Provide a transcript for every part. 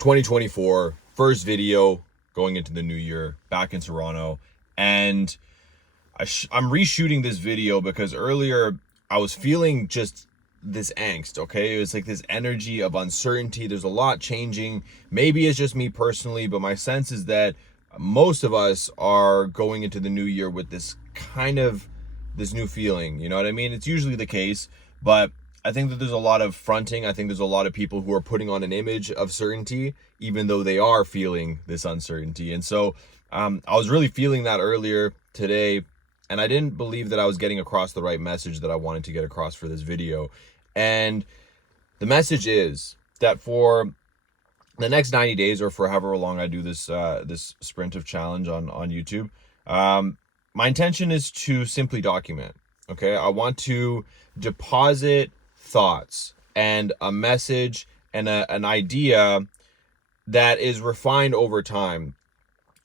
2024, first video going into the new year, back in Toronto. And I'm reshooting this video because earlier I was feeling just this angst, okay? It was like this energy of uncertainty. There's a lot changing. Maybe it's just me personally, but my sense is that most of us are going into the new year with this this new feeling. You know what I mean? It's usually the case, but I think that there's a lot of fronting. I think there's a lot of people who are putting on an image of certainty, even though they are feeling this uncertainty. And so I was really feeling that earlier today, and I didn't believe that I was getting across the right message that I wanted to get across for this video. And the message is that for the next 90 days, or for however long I do this this sprint of challenge on YouTube, my intention is to simply document. Okay, I want to deposit thoughts and a message and an idea that is refined over time.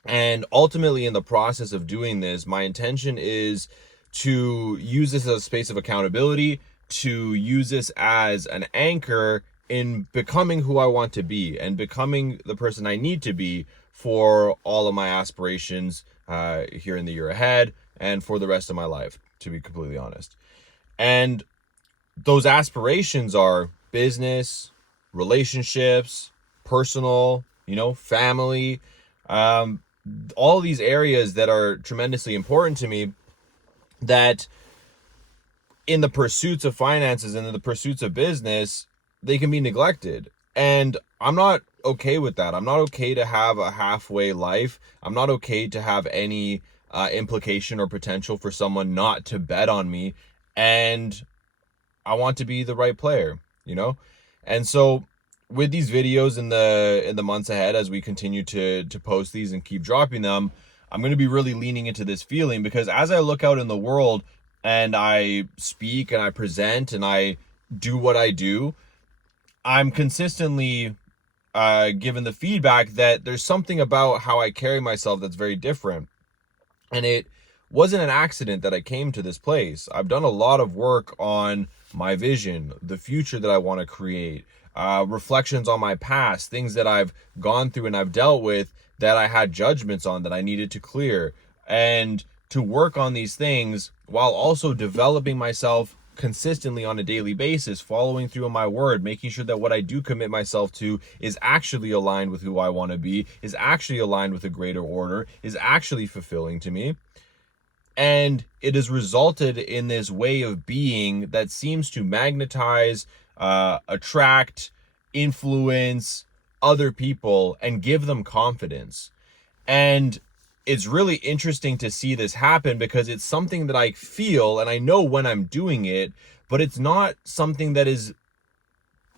And ultimately, in the process of doing this, my intention is to use this as a space of accountability, to use this as an anchor in becoming who I want to be and becoming the person I need to be for all of my aspirations here in the year ahead and for the rest of my life, to be completely honest. And those aspirations are business, relationships, personal, family, all these areas that are tremendously important to me, that in the pursuits of finances and in the pursuits of business, they can be neglected. And I'm not okay with that. I'm not okay to have a halfway life. I'm not okay to have any implication or potential for someone not to bet on me. And I want to be the right player, And so with these videos in the months ahead, as we continue to post these and keep dropping them, I'm going to be really leaning into this feeling, because as I look out in the world and I speak and I present and I do what I do, I'm consistently given the feedback that there's something about how I carry myself that's very different. And it wasn't an accident that I came to this place. I've done a lot of work on my vision, the future that I want to create, reflections on my past, things that I've gone through and I've dealt with that I had judgments on that I needed to clear, and to work on these things while also developing myself consistently on a daily basis, following through on my word, making sure that what I do commit myself to is actually aligned with who I want to be, is actually aligned with a greater order, is actually fulfilling to me. And it has resulted in this way of being that seems to magnetize, attract, influence other people and give them confidence. And it's really interesting to see this happen, because it's something that I feel and I know when I'm doing it, but it's not something that is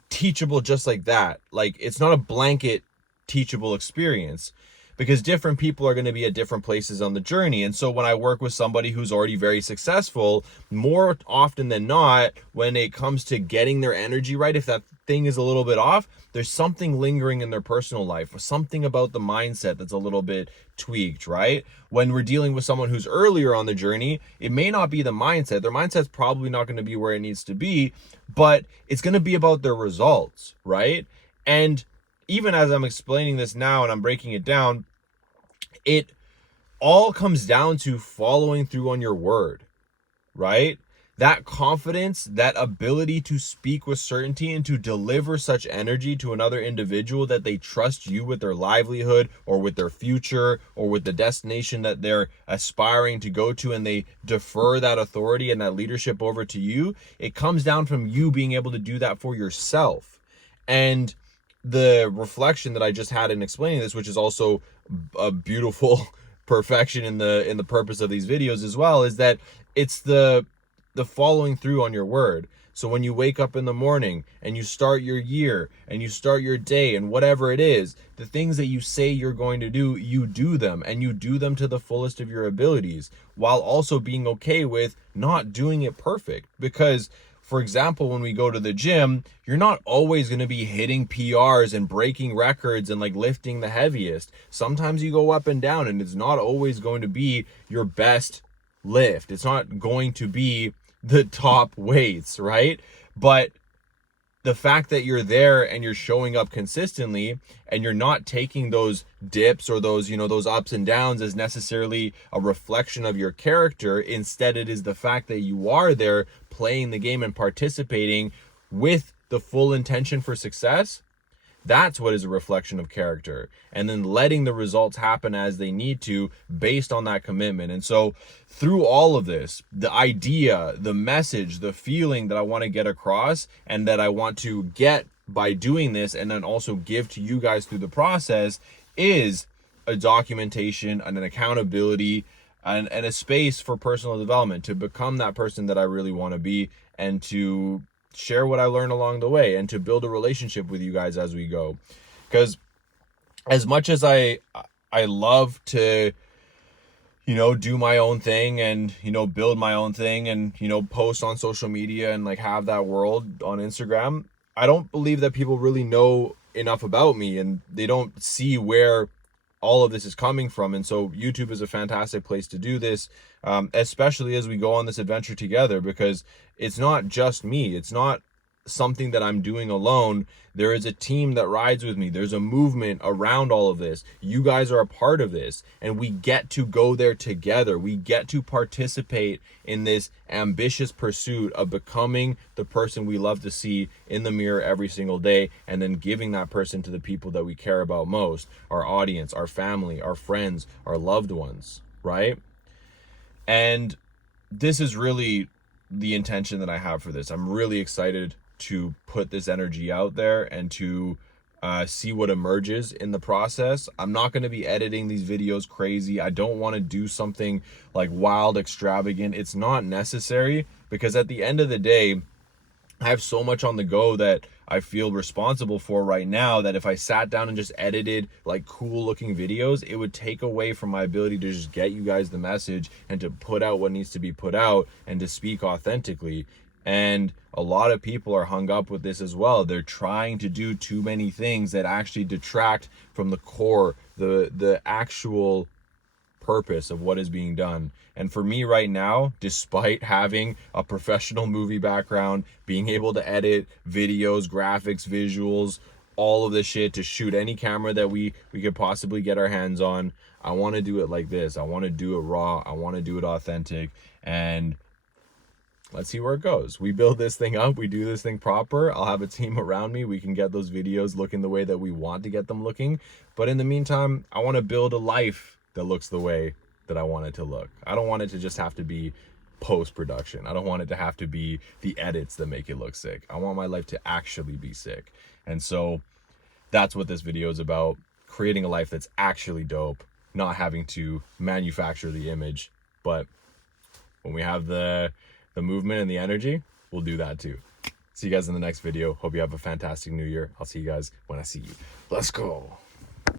teachable just like that. Like, it's not a blanket teachable experience, because different people are going to be at different places on the journey. And so when I work with somebody who's already very successful, more often than not, when it comes to getting their energy right, if that thing is a little bit off, there's something lingering in their personal life, or something about the mindset that's a little bit tweaked, right? When we're dealing with someone who's earlier on the journey, it may not be the mindset. Their mindset's probably not going to be where it needs to be, but it's going to be about their results, right? And even as I'm explaining this now and I'm breaking it down, it all comes down to following through on your word, right? That confidence, that ability to speak with certainty and to deliver such energy to another individual that they trust you with their livelihood or with their future or with the destination that they're aspiring to go to, and they defer that authority and that leadership over to you. It comes down from you being able to do that for yourself. And the reflection that I just had in explaining this, which is also a beautiful perfection in the purpose of these videos as well, is that it's the following through on your word. So when you wake up in the morning and you start your year and you start your day and whatever it is, the things that you say you're going to do, you do them, and you do them to the fullest of your abilities, while also being okay with not doing it perfect. Because, for example, when we go to the gym, you're not always going to be hitting PRs and breaking records and like lifting the heaviest. Sometimes you go up and down, and it's not always going to be your best lift. It's not going to be the top weights, right? But the fact that you're there and you're showing up consistently and you're not taking those dips or those, those ups and downs as necessarily a reflection of your character. Instead, it is the fact that you are there playing the game and participating with the full intention for success. That's what is a reflection of character. And then letting the results happen as they need to based on that commitment. And so through all of this, the idea, the message, the feeling that I want to get across and that I want to get by doing this and then also give to you guys through the process is a documentation and an accountability and a space for personal development to become that person that I really want to be and to share what I learned along the way and to build a relationship with you guys as we go. Because as much as I love to, do my own thing and, build my own thing and, post on social media and like have that world on Instagram, I don't believe that people really know enough about me and they don't see where all of this is coming from. And so YouTube is a fantastic place to do this, especially as we go on this adventure together, because it's not just me. It's not something that I'm doing alone. There is a team that rides with me. There's a movement around all of this. You guys are a part of this, and we get to go there together. We get to participate in this ambitious pursuit of becoming the person we love to see in the mirror every single day, and then giving that person to the people that we care about most, our audience, our family, our friends, our loved ones, right? And this is really the intention that I have for this. I'm really excited to put this energy out there and to see what emerges in the process. I'm not going to be editing these videos crazy. I don't want to do something like wild, extravagant. It's not necessary, because at the end of the day, I have so much on the go that I feel responsible for right now that if I sat down and just edited like cool looking videos, it would take away from my ability to just get you guys the message and to put out what needs to be put out and to speak authentically. And a lot of people are hung up with this as well. They're trying to do too many things that actually detract from the core, the actual purpose of what is being done. And for me right now, despite having a professional movie background, being able to edit videos, graphics, visuals, all of this shit, to shoot any camera that we could possibly get our hands on, I want to do it like this. I want to do it raw. I want to do it authentic. And let's see where it goes. We build this thing up. We do this thing proper. I'll have a team around me. We can get those videos looking the way that we want to get them looking. But in the meantime, I want to build a life that looks the way that I want it to look. I don't want it to just have to be post-production. I don't want it to have to be the edits that make it look sick. I want my life to actually be sick. And so that's what this video is about. Creating a life that's actually dope, not having to manufacture the image. But when we have the movement and the energy, we'll do that too. See you guys in the next video. Hope you have a fantastic new year. I'll see you guys when I see you. Let's go.